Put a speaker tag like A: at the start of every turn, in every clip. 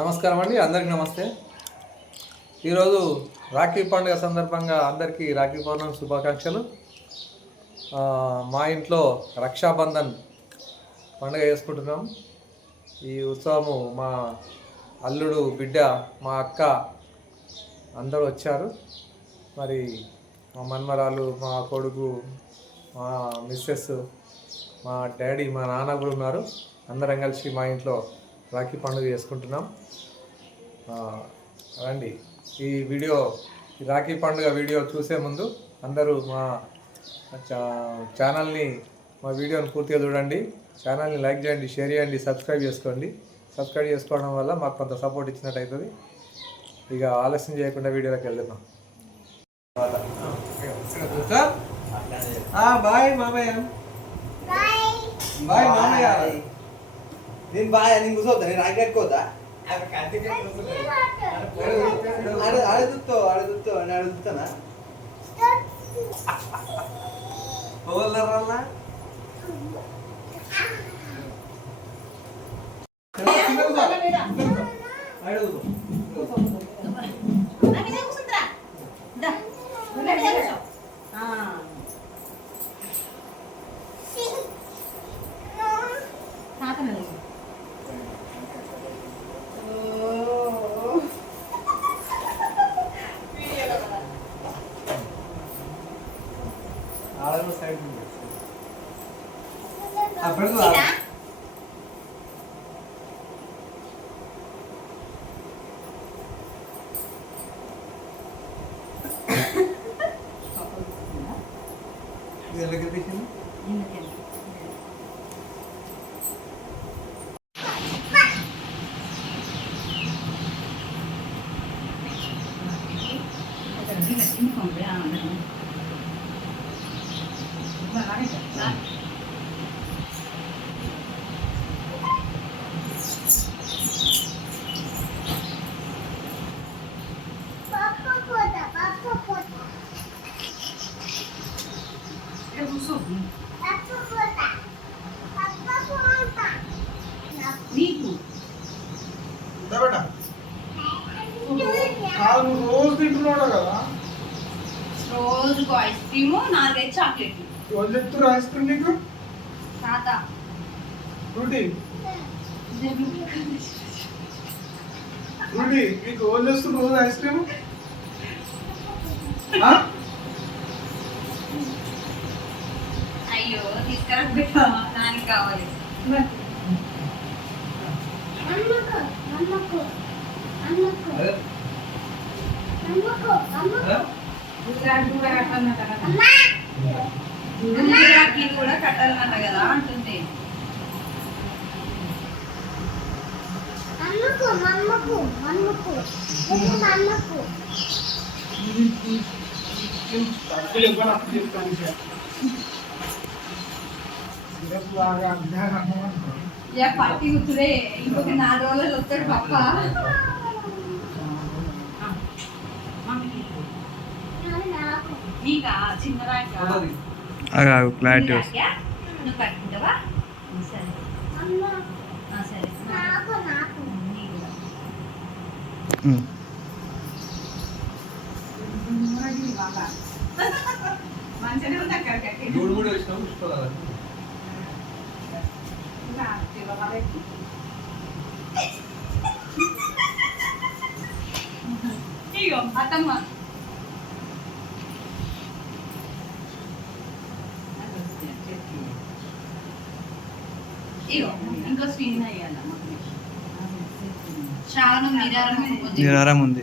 A: నమస్కారం అండి అందరికీ నమస్తే. ఈరోజు రాఖీ పండుగ సందర్భంగా అందరికీ రాఖీ పౌర్ణమి శుభాకాంక్షలు. మా ఇంట్లో రక్షాబంధన్ పండుగ చేసుకుంటున్నాం. ఈ ఉత్సవము మా అల్లుడు బిడ్డ మా అక్క అందరూ వచ్చారు. మరి మా మన్మరాలు మా కొడుకు మా మిస్సెస్ మా డాడీ మా నాన్న కూడా ఉన్నారు. అందరం కలిసి మా ఇంట్లో రాఖీ పండుగ చేసుకుంటున్నాం. రండి. ఈ వీడియో రాఖీ పండుగ వీడియో చూసే ముందు అందరూ మా ఛానల్ని మా వీడియోని పూర్తిగా చూడండి. ఛానల్ని లైక్ చేయండి షేర్ చేయండి సబ్స్క్రైబ్ చేసుకోండి. సబ్స్క్రైబ్ చేసుకోవడం వల్ల మాకు కొంత సపోర్ట్ ఇచ్చినట్టు అవుతుంది ఇక ఆలస్యం చేయకుండా వీడియోలోకి వెళ్తున్నాం బాయ్ మామయ్య. బాయ్ మామయ్య.
B: నేను బాగా నేను కూర్చోద్దా నేను రాగి కట్టుకోవద్దా అడుగుతో అడుగుతో చూస్తావు అడుగుతానా చూస్తావు ఆడ చూస్తానా
A: ఓలరల్లా ఆడలో సైడ్ ఉంది ఆ పెడుతు ఇది ఎల్లకి తీసింది
C: నీకు
D: ఎవరు చెప్తున్నారు ఐస్ క్రీమ్ నీకు
C: తాత
D: రూటీ రూటీ నీకు ఎవరు చేస్తున్నారు రోజు ఐస్ క్రీమ్
C: అయ్యో తీసుకురా పెట్టా నానికి కావాలి
A: అదే అదే
C: కూడా కట్టాలన్నట కదా అంటుంది
D: ఇక.
C: ఇక పట్టి గుర్తుడే ఇంకొక నాలుగు రోజులు వస్తాడు పప్ప.
E: నాకు
C: నీకా
F: ఆగు క్లారిటీ వస్తుంది.
C: రాయికా? నువ్వు కట్టుకుంటావా సరే
E: అమ్మ
C: ఆ, సరే
E: నాకు నాకు
C: నీ కూడా.
F: ఉమ్.
C: మంచిగానే ఉంది అక్కడ కట్టి
A: మూడు మూడు వచ్చినాం చూసుకోవాలి
C: ఇగో అత్తమ్మ ఇగో ఇంకో నిరారం
F: నిరారం ఉంది.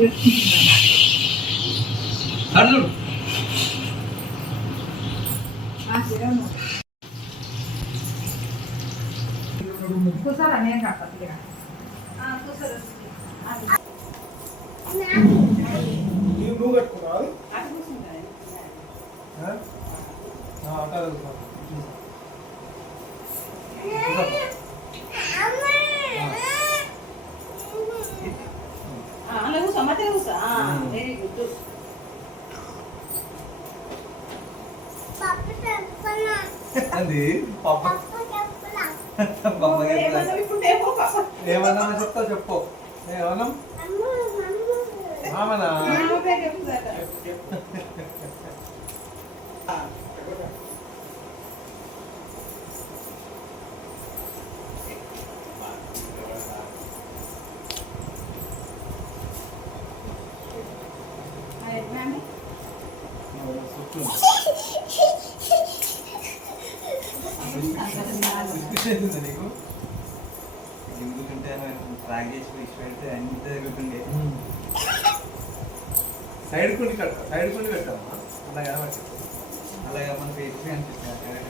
A: చూడు
C: కూర్చోరా నేను కాకపోతే కూర్చోరు
D: నీవు నువ్వు కట్టుకున్నావు
C: అటు కూర్చుంటారు అలా కూర్చో మధ్యలో కూర్చో వెరీ గుడ్
G: పప్పు చెప్పులా
A: అది పాప
G: పప్పు చెప్పులా
A: పాప
C: ఏమన్నా
A: చెప్తా చెప్పు. ఏమన్నా మామనా
C: మామ పేరు చెప్తుందట అది ఎట్లా అండి
A: నీకు
E: ఎందుకంటే ట్రాక్ చేసి విష్ పెడితే అన్ని జరుగుతుండే
A: సైడ్ కుండి కట్ట సైడ్ కుండి పెట్టామా అలా కనబట్టి
E: అలాగే మనకి ఎక్కువ అనిపిస్తుంది కరెక్ట్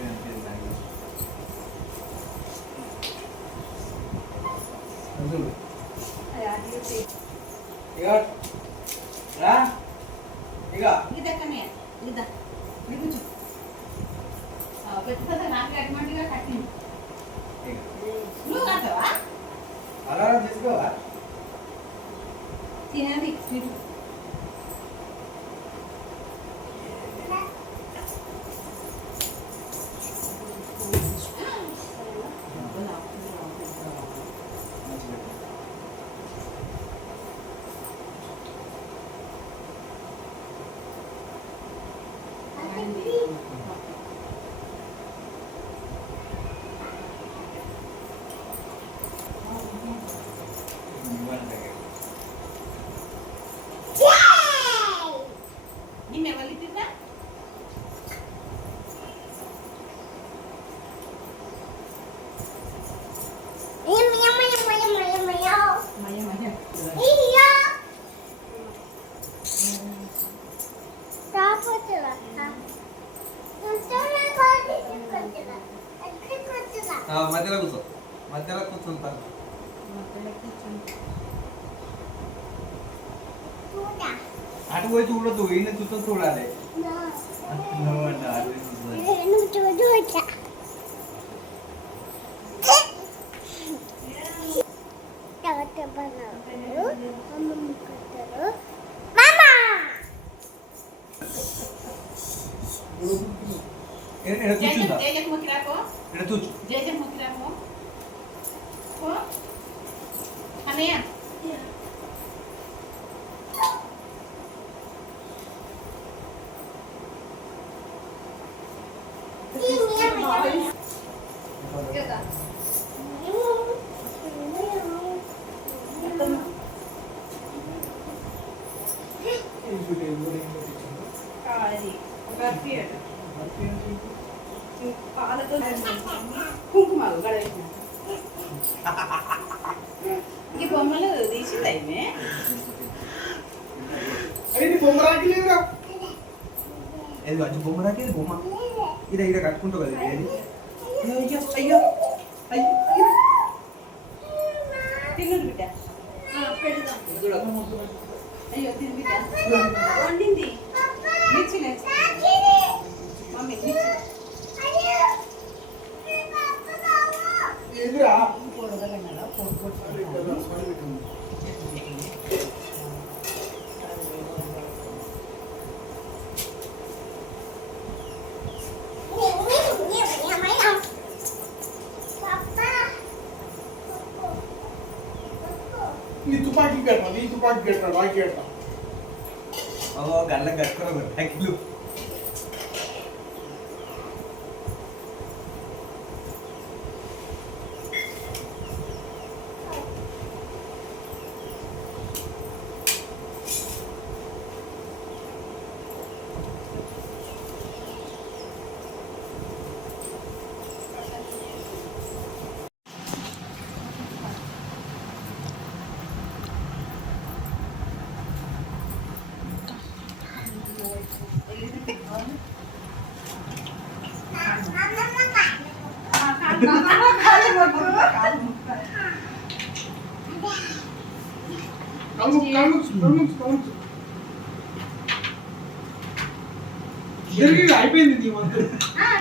E: అనిపిస్తుంది.
A: ఇక రా. ఇక
C: ఇది. ఎక్కనే ఇదా కూర్చో. పెట్టుకుంటే నాకు అటువంటిగా కట్టింది. నువ్వు కట్టవా?
A: అలారం చేసుకోవా
C: తినది.
A: 휘.
E: అటు పోయి చూడదు ఈయన చూస్తూ చూడాలి నువ్వు అంటే అటు పోయి
C: ఈ బొమ్మలు తీసిందా ఈమె
D: అరే నీ బొమ్మ రాకి లేవురా
E: ఏది వచ్చి బొమ్మ రాకేది బొమ్మ ఇదే ఇదే కట్టుకుంటావు కదా ఇది అయ్యో అయ్యో అయ్యో
C: తిను బిడ్డ ఆ, పెడదాం అయ్యో బిడ్డ వండింది. మిర్చి మమ్మీ మిర్చి.
D: ఎదురా నీ కట్టరా నీ తుపాకీ కట్టరా రాకి కట్టరా అయిపోయింది నీ వంతు.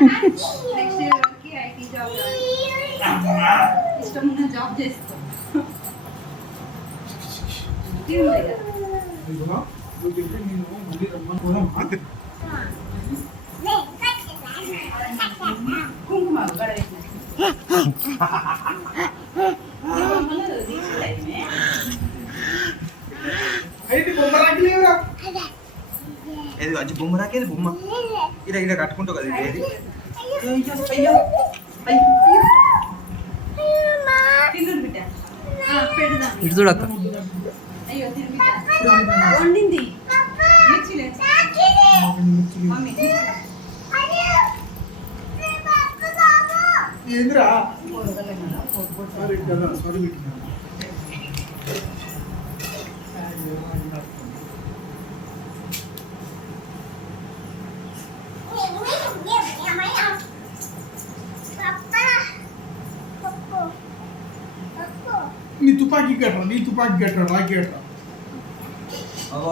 C: నెక్స్ట్ ఇయర్ వరకు ఐటీ జాబ్ ఇష్టం ఉన్న జాబ్ చేస్తాం. తిను బిడ్డ
D: ఇదిగో, నువ్వు తింటే నేను మళ్ళీ రమ్మని పోదామా?
C: కుంకుమ గడవేసిన
D: అయితే బొమ్మ రాకి లేవురా
E: ఏది అజ్జి బొమ్మ రాకేది బొమ్మ? ఇదే ఇదే కట్టుకుంటావు కదా ఇది. ఏది అయ్యో. అయ్యో
C: తిను బిడ్డ. ఆ, పెడదాం.
B: ఇటు చూడక్క
C: అయ్యో తిను బిడ్డ వండింది మిర్చి లేదు మమ్మీ మిర్చి
D: ఏందిరా సారీ కదా సారీ పెట్టినా నీ తుపాకీ కట్టరా నీ తుపాకీ కట్టరా రాకి కట్టరా
E: అగో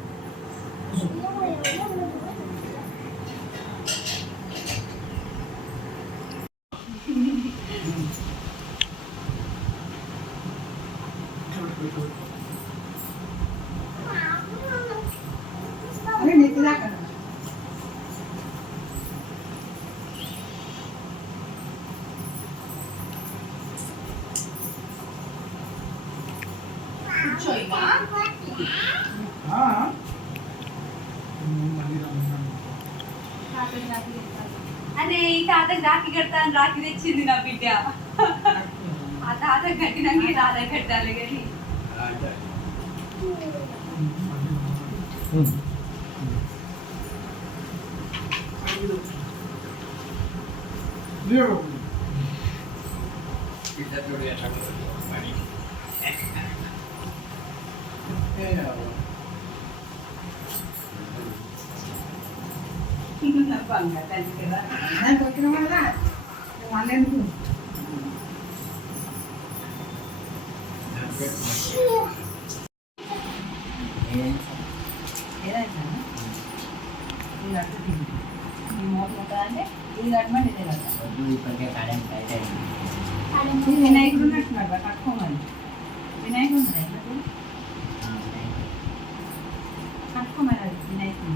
D: మళ్ళీ రమ్మన్నాను.
C: తాతకి రాఖీ కడతాను. అరే ఈ తాతకి రాఖీ కడతాను రాఖీ తెచ్చింది నా బిడ్డ ఆ తాత కట్టినాక ఈ తాత కట్టాలి కానీ
D: లేవు.
C: బంగారు వచ్చిన వల్ల వాళ్ళెందుకు ఏదైనా ఇది కట్టుకుంది ఈ మూత అంటే ఇది కట్టమని ఇదే వినాయకుడు ఉన్నట్టున్నాడు కట్టుకోమని వినాయకుడు ఉన్నాడు కట్టుకోమని అది వినాయకుడు.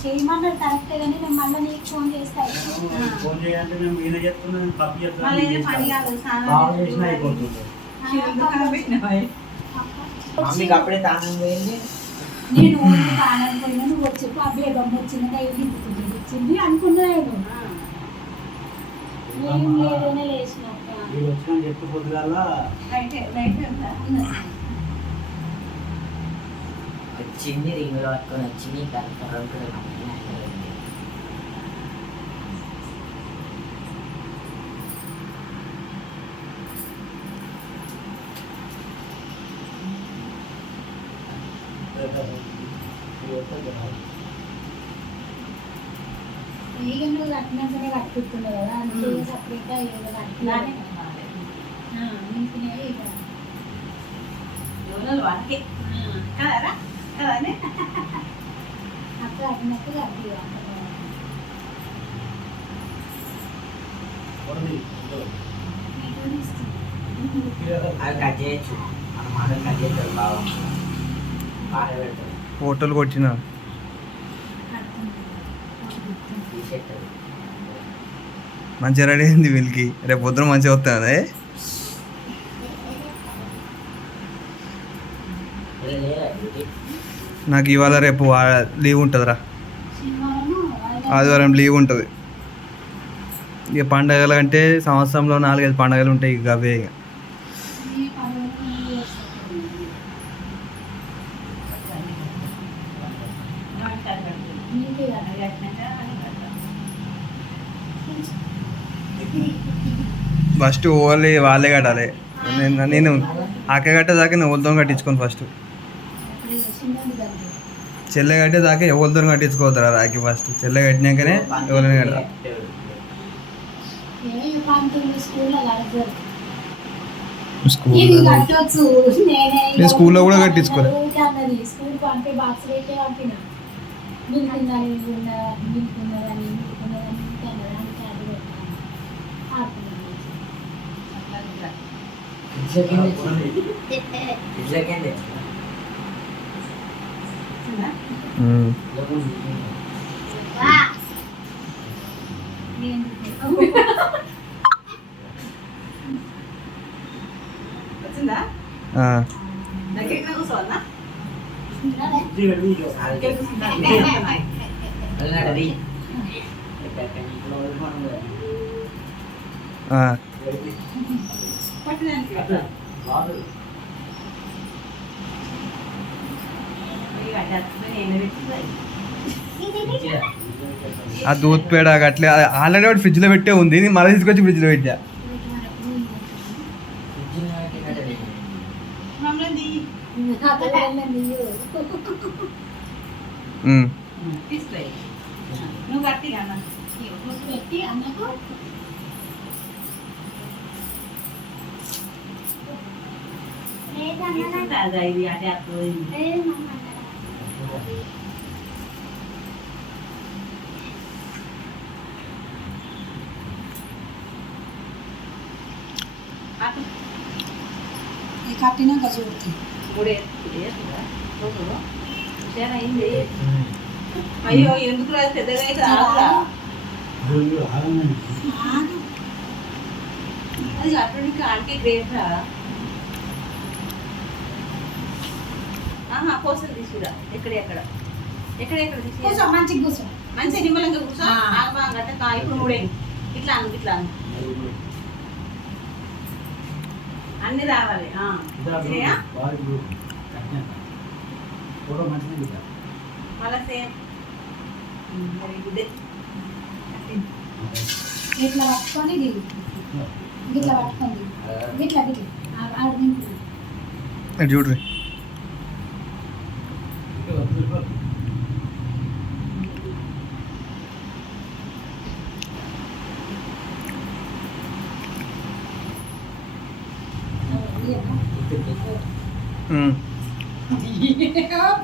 G: చేయమన్నాడు కరెక్టే కానీ నేను మళ్ళీ నీకు ఫోన్ చేస్తాను
H: ఫోన్ చేయాలంటే మేము ఈయన చెప్తున్నాను
E: అప్పుడే తానం పోయింది
G: నేను నువ్వు ఆ బేగం వచ్చింది వచ్చింది అనుకున్నాను ఏం లేదనే లేచినట్ట
H: వీడు వచ్చిన చెప్పి పొద్దుగాల
C: లైట్ లైట్ ఉందా?
I: వచ్చింది రింగులు పట్టుకొని వచ్చింది కరెక్ట్
G: ಈಗ నువ్వు కట్టినాకనే కట్టుకుంటున్నావు కదా అందుకే సపరేట్గా ఏదో కట్టినా
C: కావాలి.
G: నింపినే ఇక
C: ఎవరో వాళ్ళకి. కదరా? కదనే?
G: అక్క కట్టినట్టు కట్టి
I: అది కట్ చేయొచ్చు. మన మాట కట్ చేస్తారు బాగా
B: మంచిగా రెడీ అయింది వీళ్ళకి. రేపు పొద్దున మంచిగా వస్తుంది నాకు ఇవాళ రేపు లీవ్ ఉంటుందిరా. ఆదివారం లీవ్ ఉంటుంది. ఇక పండగలు అంటే సంవత్సరంలో నాలుగైదు పండగలు ఉంటాయి ఇక అవే ఇక
G: ఈ పనులు చేస్తాను
C: ఏమంటే అది కడుతుంది.
G: నీకే కదా
C: అది కట్టినాక అది కడతాం.
B: ఫస్ట్ ఓన్లీ వాళ్ళే కట్టాలి. నేను నేను అక్క కట్టేదాకా నేను ఎవరితో కట్టించుకోను ఫస్ట్. చెల్లె కట్టేదాకా ఎవరితో కట్టించుకోవద్దురా రాకి ఫస్ట్. చెల్లె కట్టినాకనే ఎవరైనా కట్టాలి
G: నేనే
B: స్కూల్లో కూడా కట్టించుకోలే.
G: ఊరికే అన్నది. స్కూల్ పంపే బాక్స్ పెట్టే పంపిన.
I: ఇట్లకేంది
C: వచ్చిందా? వచ్చిందా నాకు ఎక్కడ కూర్చోవాలా ఇక్కడ కూర్చుంటా.
I: అది
C: పట్టడానికి.
B: ఆ దూత్ పేడ అట్లే ఆల్రెడీ వాడు ఫ్రిడ్జ్లో పెట్టే ఉంది నేను మళ్ళీ తీసుకొచ్చి ఫ్రిడ్జ్లో పెట్టా.
C: నువ్వు కట్టి
G: అన్నకు
C: వేస్తుందా రోజు చాలా అయింది అయ్యో ఎందుకు రాదు పెద్దగా అయితే ఆగురా. అది అటువంటి ఆడికి గ్రేట్ రా ఆహా కోసం తీసుకురా ఎక్కడ ఎక్కడ ఎక్కడ ఎక్కడ
G: కూర్చో
C: తీసుకురా
G: మంచిగా కూర్చో
C: మంచి నిమ్మలంగా కూర్చో
G: ఆ.
C: ఆగమా గట్ట కా ఇప్పుడు మూడే ఇట్లా అను ఇట్లా అను అన్ని రావాలి ఆ. వచ్చినాయా?
H: ఫోటో మంచిగా దిగా
C: మళ్ళా సేమ్ వెరీ గుడ్
G: ఇట్లా పట్టుకొని దిగు ఇట్లా పట్టుకొని దిగు ఇట్లా దిగు ఆ- ఆడ దింపు.
B: ఇటు చూడ్రి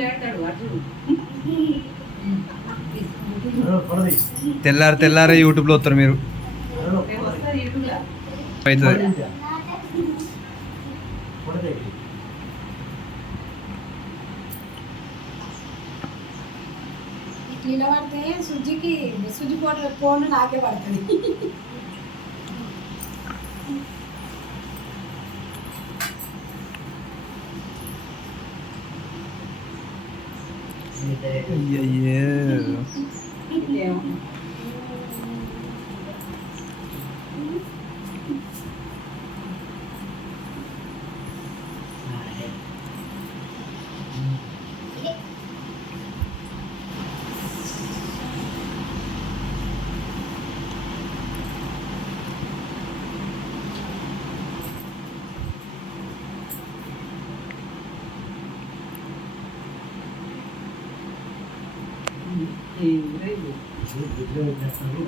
H: పెడతాడు అర్జున్
B: పడది.
E: తెల్లారి తెల్లారే యూట్యూబ్లో వస్తారు మీరు. అవుతుంది
G: ఇలా పడితే సుజ్జికి సుజ్జి పోటు ఫోన్ నాకే పడుతుంది
E: అయ్యయ్యే.
H: ఊరేగు.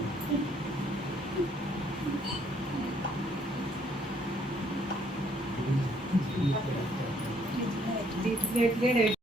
H: ఇట్లా ఇట్లా ఇట్లా